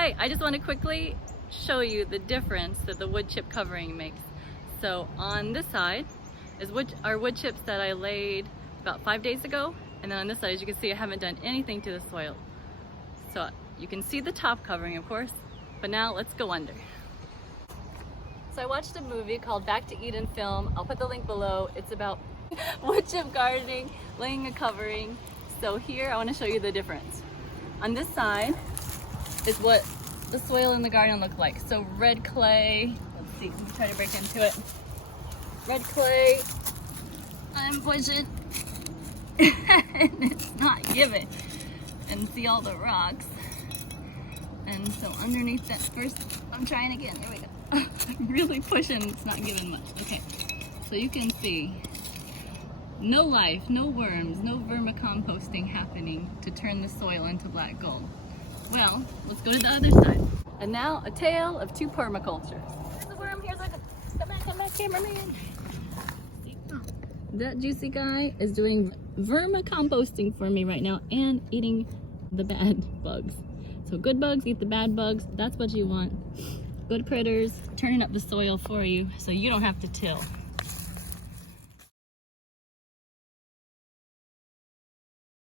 Hi, I just want to quickly show you the difference that the wood chip covering makes. So on this side is our wood chips that I laid about 5 days ago, and then on this side, as you can see, I haven't done anything to the soil. So you can see the top covering, of course, but now let's go under. So I watched a movie called Back to Eden Film. I'll put the link below. It's about wood chip gardening, laying a covering. So here I want to show you the difference. On this side is what the soil in the garden looked like. So red clay, let's see, let me try to break into it. Red clay, I'm pushing, and it's not giving. And see all the rocks. And so underneath that first, I'm trying again, here we go. I'm really pushing, it's not giving much. Okay, so you can see no life, no worms, no vermicomposting happening to turn the soil into black gold. Well, let's go to the other side. And now a tale of two permaculture. Here's the worm, here's like a, come back, cameraman. That juicy guy is doing vermicomposting for me right now and eating the bad bugs. So good bugs eat the bad bugs, that's what you want. Good critters turning up the soil for you so you don't have to till.